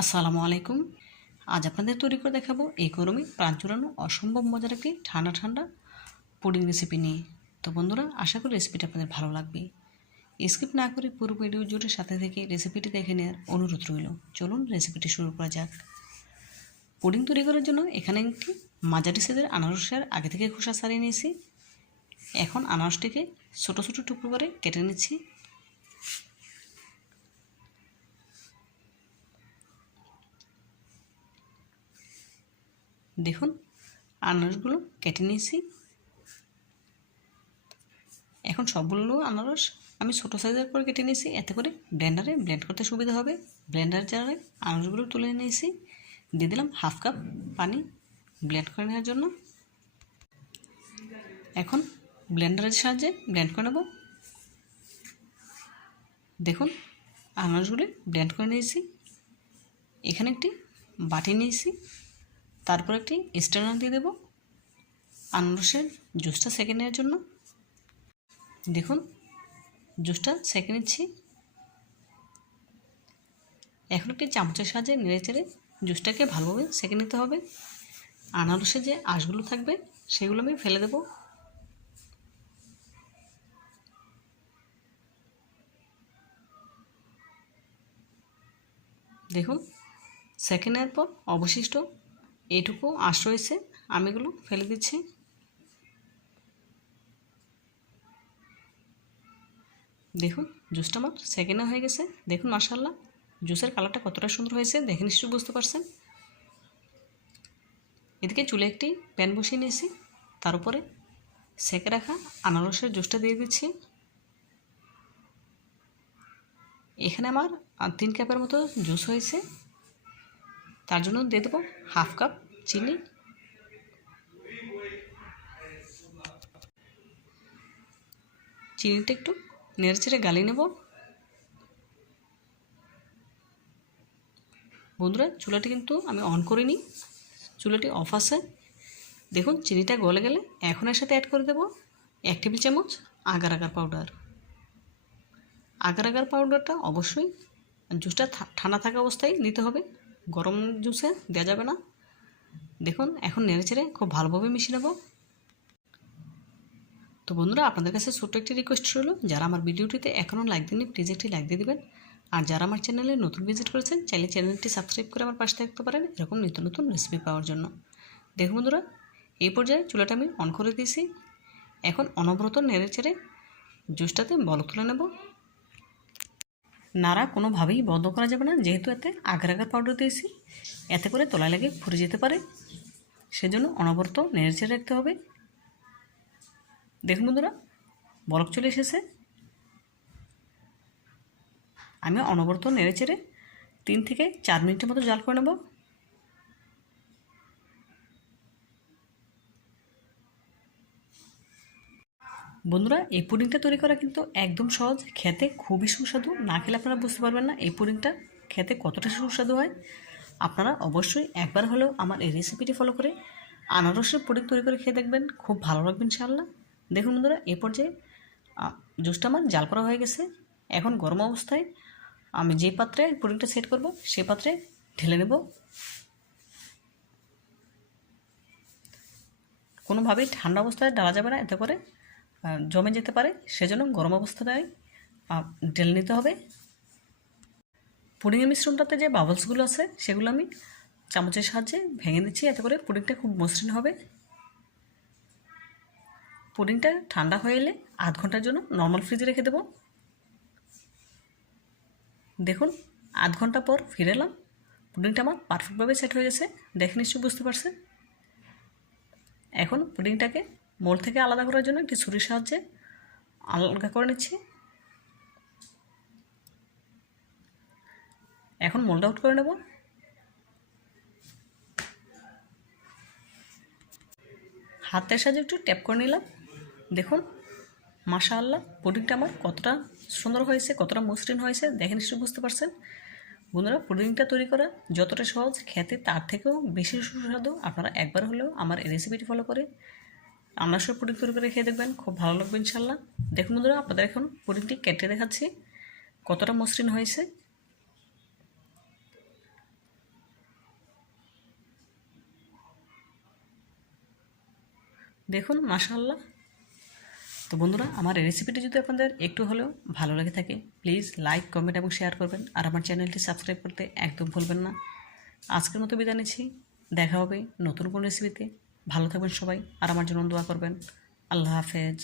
আসসালামু আলাইকুম। আজ আপনাদের তৈরি করে দেখাবো এই গরমে প্রাণ জুড়ানো অসম্ভব মজার একটি ঠান্ডা ঠান্ডা পুডিং রেসিপি নিয়ে। তো বন্ধুরা, আশা করি রেসিপিটা আপনাদের ভালো লাগবে। স্কিপ না করে পুরো ভিডিও জুড়ে সাথে থেকে রেসিপিটি দেখে নেওয়ার অনুরোধ রইল। চলুন রেসিপিটি শুরু করা যাক। পুডিং তৈরি করার জন্য এখানে একটি মাঝারি সাইজের আনারসের আগে থেকে খোসা ছাড়িয়ে নিয়েছি। এখন আনারসটিকে ছোটো ছোটো টুকরো করে কেটে নিচ্ছি। দেখুন, আনারসগুলো কেটে নিয়েছি। এখন সবগুলো আনারস আমি ছোটো সাইজের করে কেটে নিয়েছি, এতে করে ব্লেন্ডারে ব্লেন্ড করতে সুবিধা হবে। ব্লেন্ডার জারে আনারসগুলো তুলে নিয়েছি, দিয়ে দিলাম হাফ কাপ পানি ব্লেন্ড করে নেওয়ার জন্য। এখন ব্লেন্ডারের সাহায্যে ব্লেন্ড করে নেব। দেখুন, আনারসগুলো ব্লেন্ড করে নিয়েছি। এখানে একটি বাটি নিয়েছি, তারপর একটি স্ট্রেনার দিয়ে দেব আনারসের জুসটা সেঁকে নেওয়ার জন্য। দেখুন, জুসটা সেঁকে নিচ্ছি। এখন একটি চামচের সাহায্যে নেড়ে চেড়ে জুসটাকে ভালোভাবে সেঁকে নিতে হবে। আনারসে যে আঁশগুলো থাকবে সেগুলো আমি ফেলে দেব। দেখুন, সেঁকে নেওয়ার পর অবশিষ্ট এইটুকু আঁশ রয়েছে, আমি এগুলো ফেলে দিচ্ছি। দেখুন, জুসটা আমার সেঁকে নেওয়া হয়ে গেছে। দেখুন, মাশাআল্লাহ, জুসের কালারটা কতটা সুন্দর হয়েছে দেখে নিশ্চয়ই বুঝতে পারছেন। এদিকে চুলে একটি প্যান বসিয়ে নিয়েছি, তার উপরে সেঁকে রাখা আনারসের জুসটা দিয়ে দিচ্ছি। এখানে আমার 3 কাপের মতো জুস হয়েছে, তার জন্য দিয়ে দেবো হাফ কাপ চিনি। চিনিটা একটু নেড়ে চেড়ে গালিয়ে নেব। বন্ধুরা, চুলাটি কিন্তু আমি অন করিনি, চুলাটি অফ আছে। দেখুন, চিনিটা গলে গেলে এখন এর সাথে অ্যাড করে দেব 1 টেবিল চামচ agar agar powder. Agar agar পাউডারটা অবশ্যই জুসটা ঠান্ডা থাকা অবস্থায় নিতে হবে, গরম জুসে দেওয়া যাবে না। দেখুন, এখন নেড়ে চেড়ে খুব ভালোভাবে মিশিয়ে নেব। তো বন্ধুরা, আপনাদের কাছে ছোট্ট একটি রিকোয়েস্ট রইল, যারা আমার ভিডিওটিতে এখনও লাইক দিননি প্লিজ একটি লাইক দিয়ে দেবেন। আর যারা আমার চ্যানেলে নতুন ভিজিট করেছেন চাইলে চ্যানেলটি সাবস্ক্রাইব করে আমার পাশে থাকতে পারেন এরকম নিত্য নতুন রেসিপি পাওয়ার জন্য। দেখুন বন্ধুরা, এই পর্যায়ে চুলাটা আমি অন করে দিয়েছি। এখন অনবরত নেড়ে চেড়ে জুসটাতে বলক তুলে নেব। নাড়া কোনোভাবেই বন্ধ করা যাবে না, যেহেতু এতে আগার আগার পাউডার দিয়েছি, এতে করে তলায় লেগে ফুরে যেতে পারে, সেজন্য অনবরত নেড়ে চেড়ে রাখতে হবে। দেখুন বন্ধুরা, বলক চলে এসেছে। আমি অনবরত নেড়ে চেড়ে 3 থেকে 4 মিনিটের মতো জাল করে নেব। বন্ধুরা, এই পুডিংটা তৈরি করা কিন্তু একদম সহজ, খেতে খুবই সুস্বাদু। না খেলে আপনারা বুঝতে পারবেন না এই পুডিংটা খেতে কতটা সুস্বাদু হয়। আপনারা অবশ্যই একবার হলেও আমার এই রেসিপিটি ফলো করে আনারসের পুডিং তৈরি করে খেয়ে দেখবেন, খুব ভালো লাগবে ইনশাআল্লাহ। দেখুন বন্ধুরা, এই পর্যায়ে জুসটা আমার জাল করা হয়ে গেছে। এখন গরম অবস্থায় আমি যে পাত্রে পুডিংটা সেট করব সেই পাত্রে ঢেলে নেব। কোনোভাবেই ঠান্ডা অবস্থায় ঢালা যাবে না, এতে করে জমে যেতে পারে, সেজন্য গরম অবস্থায় ঢেলে নিতে হবে। পুডিংয়ের মিশ্রণটাতে যে বাবলসগুলো আছে সেগুলো আমি চামচের সাহায্যে ভেঙে দিচ্ছি, এতে করে পুডিংটা খুব মসৃণ হবে। পুডিংটা ঠান্ডা হয়ে এলে আধ ঘন্টার জন্য নর্মাল ফ্রিজে রেখে দেব। দেখুন, আধ ঘন্টা পর ফিরে এলাম, পুডিংটা আমার পারফেক্টভাবে সেট হয়ে গেছে, দেখে নিশ্চয়ই বুঝতে পারছেন। এখন পুডিংটাকে মোল থেকে আলাদা করার জন্য একটি ছুরির সাহায্যে আলগা করে নিচ্ছি। এখন মোল্ড আউট করে নেব। হাতের সাহায্যে একটু ট্যাপ করে নিলাম। দেখুন, মাশাআল্লাহ, পুডিংটা আমার কতটা সুন্দর হয়েছে, কতটা মসৃণ হয়েছে দেখে নিশ্চয়ই বুঝতে পারছেন। বন্ধুরা, পুডিংটা তৈরি করা যতটা সহজ, খেতে তার থেকেও বেশি সুস্বাদু। আপনারা একবার হলেও আমার এই রেসিপিটি ফলো করে আনারসের পুডিং তৈরি করে খেয়ে দেখবেন, খুব ভালো লাগবে ইনশাআল্লাহ। দেখুন বন্ধুরা, আপনাদের এখন পুডিংটি কেটে দেখাচ্ছি কতটা মসৃণ হয়েছে। দেখুন মাশাআল্লাহ। তো বন্ধুরা, আমার এই রেসিপিটি যদি আপনাদের একটু হলেও ভালো লেগে থাকে প্লিজ লাইক, কমেন্ট এবং শেয়ার করবেন, আর আমার চ্যানেলটি সাবস্ক্রাইব করতে একদম ভুলবেন না। আজকের মতো বিদায় নিচ্ছি, দেখা হবে নতুন কোনো রেসিপিতে। ভালো থাকবেন সবাই, আর আমার জন্য দোয়া করবেন। আল্লাহ হাফেজ।